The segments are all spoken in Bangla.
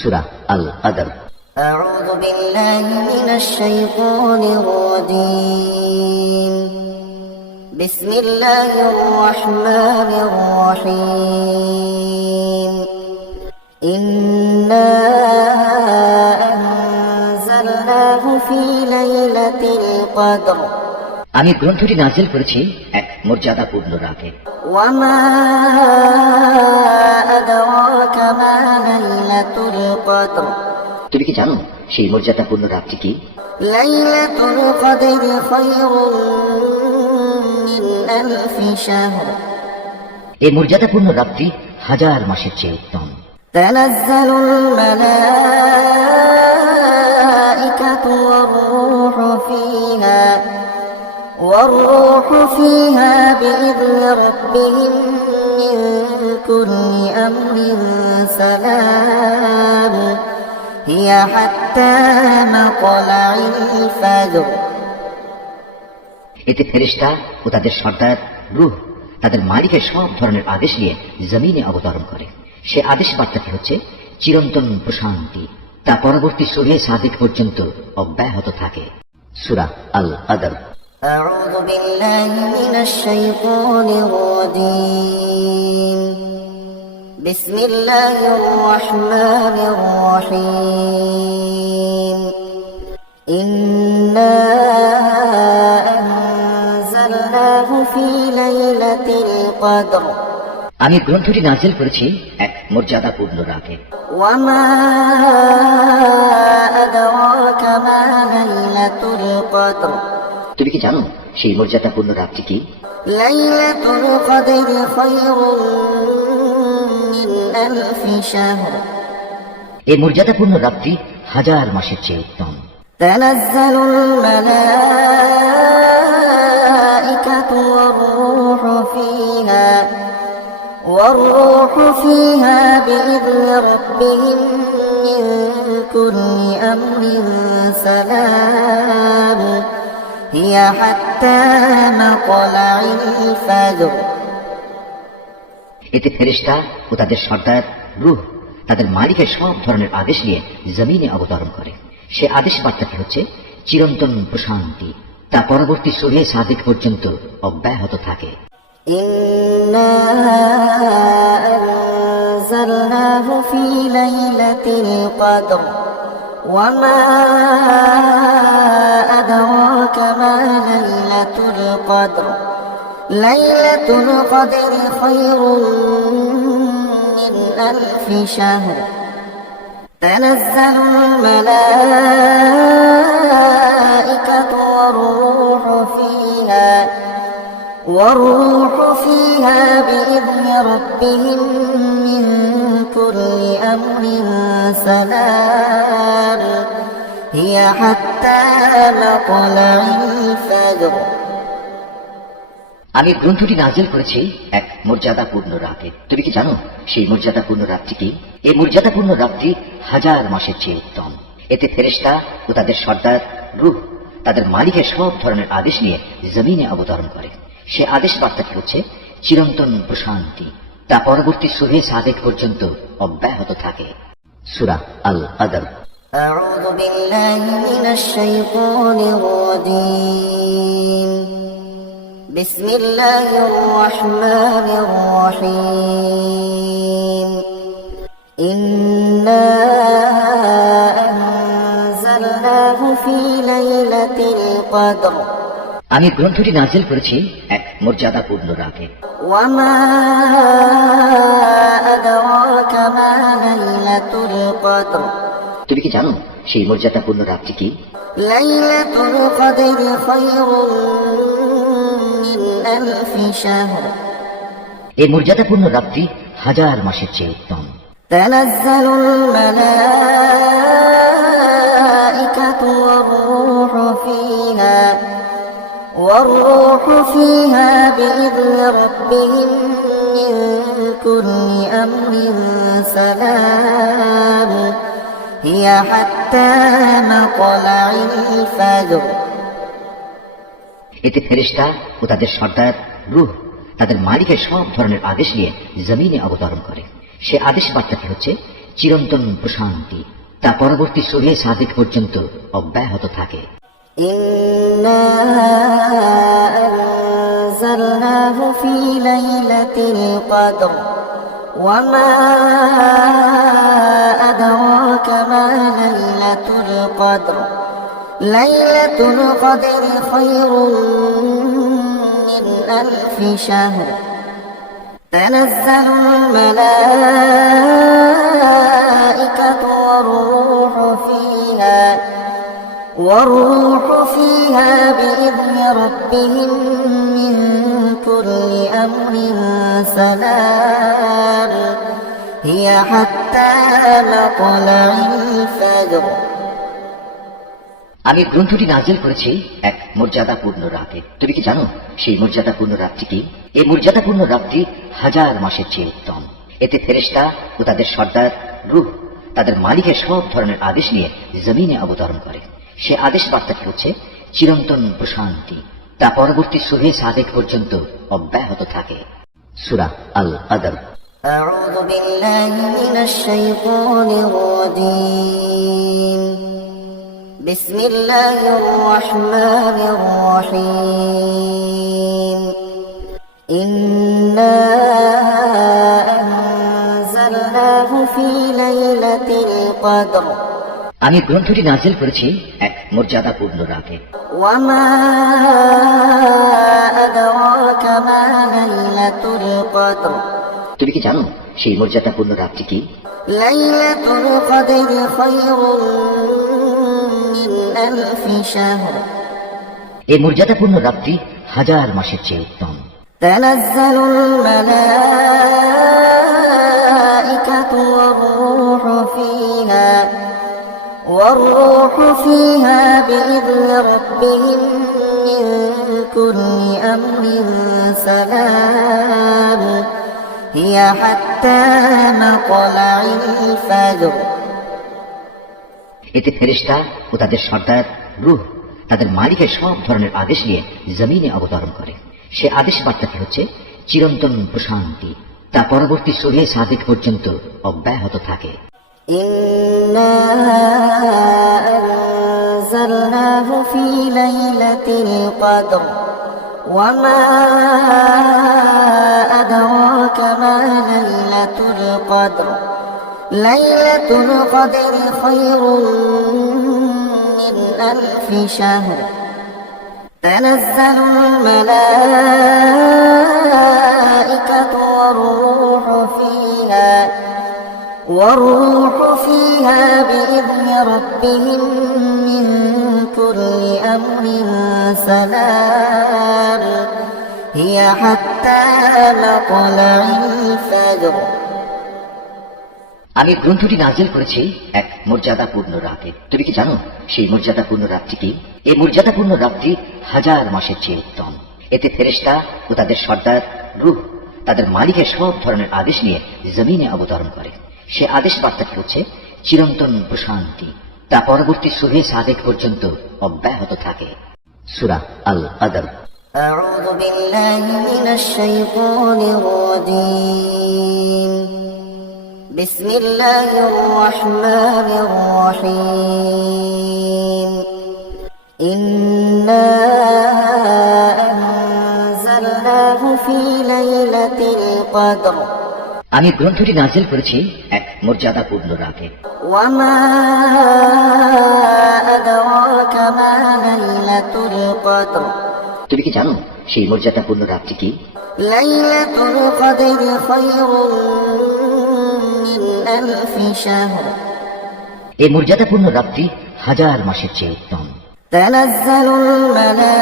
সূরা আল কদর। أعوذ بالله من الشيطان الرجيم بسم الله الرحمن الرحيم إنا أنزلناه في ليلة القدر আমি গ্রন্থটি নাজিল করেছি এক মর্যাদাপূর্ণ রাতে। وما أدراك ما ليلة القدر তুমি কি জানো সেই মর্যাদাপূর্ণ রাতটি কি? ليلة القدر خير من ألف شهر এই মর্যাদাপূর্ণ রাতটি হাজার মাসের চেয়ে উত্তম। تنزل الملائكة والروح فيها بإذن ربهم من كل أمر سلام هي حتى مطلع الفجر এতে ফেরেশতা ও তাদের সর্দার রূহ তাদের মালিকের সব ধরনের আদেশ নিয়ে জমিনে অবতরণ করে। সে আদেশ বার্তাটি হচ্ছে চিরন্তন প্রশান্তি, তা পরবর্তী সূরা সাদিক পর্যন্ত অব্যাহত থাকে। সূরা আল কদর। أعوذ بالله من الشيطان الرجيم بسم الله الرحمن الرحيم إنا أنزلناه في ليلة القدر আমি গ্রন্থটি নাজিল করেছি এক মর্যাদাপূর্ণ রাতে। وما أدراك ما ليلة القدر তুমি কি জানো সেই মর্যাদাপূর্ণ রাতটি কি? ليلة القدر خير من ألف شهر এই মর্যাদাপূর্ণ রাতটি হাজার মাসের চেয়ে উত্তম। تنزل الملائكة والروح فيها بإذن ربهم من كل أمر سلام هي حتى مطلع الفجر এতে ফেরেশতা ও তাদের সর্দার রূহ তাদের মালিকের সব ধরনের আদেশ নিয়ে জমিনে অবতরণ করে। সে আদেশ বার্তাটি হচ্ছে চিরন্তন প্রশান্তি, তা পরবর্তী সূরা সাদিক পর্যন্ত অব্যাহত থাকে। إنا أنزلناه في ليلة القدر وما أدراك ما ليلة القدر ليلة القدر خير من ألف شهر تنزل الملائكة والروح فيها بإذن ربهم من كل أمر سلام هي حتى مطلع الفجر আমি গ্রন্থটি নাজিল করেছি এক মর্যাদাপূর্ণ রাতে। তুমি কি জানো সেই মর্যাদাপূর্ণ রাতটি কি? এই মর্যাদাপূর্ণ রাতটি হাজার মাসের চেয়ে উত্তম। এতে ফেরেশতা ও তাদের সর্দার রূহ তাদের মালিকের সব ধরনের আদেশ নিয়ে জমিনে অবতরণ করে। সে আদেশ বার্তাটি হচ্ছে চিরন্তন প্রশান্তি, তা পরবর্তী সূরা সাদিক পর্যন্ত অব্যাহত থাকে। সূরা আল কদর। أعوذ بالله من الشيطان الرجيم بسم الله الرحمن الرحيم إنا أنزلناه في ليلة القدر আমি গ্রন্থটি নাজিল করেছি এক মর্যাদাপূর্ণ রাতে। وما أدراك ما ليلة القدر তুমি কি জানো সেই মর্যাদাপূর্ণ রাতটি কি? ليلة القدر خير من ألف شهر এই মর্যাদাপূর্ণ রাতটি হাজার মাসের চেয়ে উত্তম। تنزل الملائكة والروح فيها بإذن ربهم من كل أمر سلام هي حتى مطلع الفجر এতে ফেরেশতা ও তাদের সর্দার রূহ তাদের মালিকের সব ধরনের আদেশ নিয়ে জমিনে অবতরণ করে। সে আদেশ বার্তাটি হচ্ছে চিরন্তন প্রশান্তি তা পরবর্তী সূরা সাদিক পর্যন্ত অব্যাহত থাকে। إنا أنزلناه في ليلة القدر وما أدراك ما ليلة القدر ليلة القدر خير من ألف شهر تنزل الملائكة والروح فيها بإذن ربهم من كل أمر سلام هي حتى مطلع الفجر। আমি গ্রন্থটি নাজিল করেছি এক মর্যাদাপূর্ণ রাতে। তুমি কি জানো সেই মর্যাদাপূর্ণ রাতটি কি? এই মর্যাদাপূর্ণ রাতটি 1000 মাসের চেয়ে উত্তম। এতে ফেরেশতা ও তাদের সর্দার রূহ তাদের মালিকের সব ধরনের আদেশ নিয়ে জমিনে অবতরণ করে। সে আদেশ বার্তাটি হচ্ছে চিরন্তন প্রশান্তি তা পরবর্তী সূরা সাদিক পর্যন্ত অব্যাহত থাকে। সূরা আল কদর। أعوذ بالله من الشيطان الرجيم بسم الله الرحمن الرحيم إنا أنزلناه في ليلة القدر আমি গ্রন্থটি নাজিল করেছি এক মর্যাদাপূর্ণ রাতে। وما أدراك ما ليلة القدر তুমি কি জানো সেই মর্যাদাপূর্ণ রাতটি কি? ليلة القدر خير من ألف شهر এই মর্যাদাপূর্ণ রাতটি 1000 মাসের চেয়ে উত্তম। تنزل الملائكة والروح فيها بإذن ربهم من كل أمر سلام هي حتى مطلع الفجر। এতে ফেরেশতা ও তাদের সর্দার রূহ তাদের মালিকের সব ধরনের আদেশ নিয়ে জমিনে অবতরণ করে। সে আদেশ বার্তাটি হচ্ছে চিরন্তন প্রশান্তি তা পরবর্তী সূরা সাদিক পর্যন্ত অব্যাহত থাকে। إنا أنزلناه في ليلة القدر وما أدراك ما ليلة القدر ليلة القدر خير من ألف شهر تنزل الملائكة والروح فيها بإذن ربهم من كل أمر سلام هي حتى مطلع الفجر। আমি গ্রন্থটি নাজিল করেছি এক মর্যাদাপূর্ণ রাতে। তুমি কি জানো সেই মর্যাদাপূর্ণ রাতটি কি? এই মর্যাদাপূর্ণ রাতটি 1000 মাসের চেয়ে উত্তম। এতে ফেরেশতা ও তাদের সর্দার রূহ তাদের মালিকের সব ধরনের আদেশ নিয়ে জমিনে অবতরণ করে। সে আদেশ বার্তাটি হচ্ছে চিরন্তন প্রশান্তি তা পরবর্তী সূরা সাদিক পর্যন্ত অব্যাহত থাকে। সূরা আল কদর। أعوذ بالله من الشيطان الرجيم بسم الله الرحمن الرحيم إنا أنزلناه في ليلة القدر আমি গ্রন্থটি নাজিল করেছি এক মর্যাদাপূর্ণ রাতে। وما أدراك ما ليلة القدر তুমি কি জানো সেই মর্যাদাপূর্ণ রাতটি কি? ليلة القدر خير من ألف شهر এই মর্যাদাপূর্ণ রাতটি 1000 মাসের চেয়ে উত্তম। تنزل الملائكة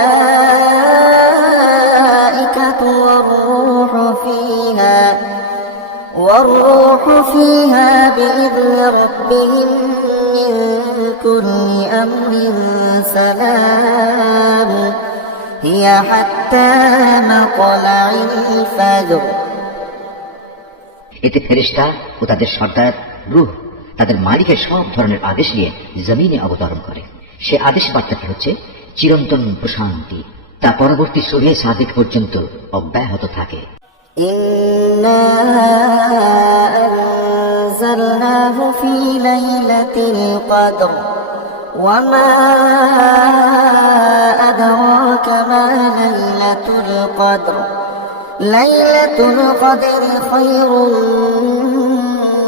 والروح فيها بإذن ربهم من كل أمر سلام هي حتى مطلع الفجر। এতে ফেরেশতা ও তাদের সর্দার রূহ তাদের মালিকের সব ধরনের আদেশ নিয়ে জমিনে অবতরণ করে। সে আদেশ বার্তাটি হচ্ছে চিরন্তন প্রশান্তি তা পরবর্তী সূরা সাদিক পর্যন্ত অব্যাহত থাকে। إنا أنزلناه في ليلة القدر وما أدراك ما ليلة القدر ليلة القدر خير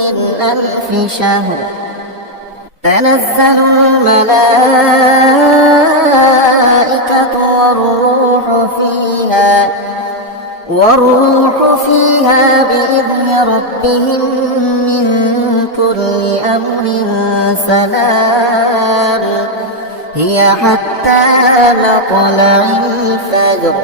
من 1000 شهر تنزل الملائكة والروح فيها بإذن ربهم من كل أمر سلام هي حتى مطلع الفجر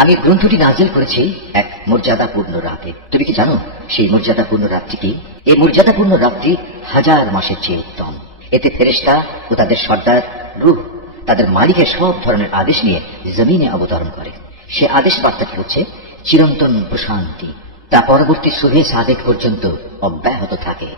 আমি গ্রন্থটি নাজিল করেছি এক মর্যাদাপূর্ণ রাতে। তুমি কি জানো সেই মর্যাদাপূর্ণ রাতটি কি? এই মর্যাদাপূর্ণ রাতটি 1000 মাসের চেয়ে উত্তম। এতে ফেরেশতা ও তাদের সর্দার রূহ তাদের মালিকের সব ধরনের আদেশ নিয়ে জমিনে অবতরণ করে। সে আদেশ বার্তাটি হচ্ছে চিরন্তন প্রশান্তি, তা পরবর্তী সুবহে সাদেক পর্যন্ত অব্যাহত থাকে।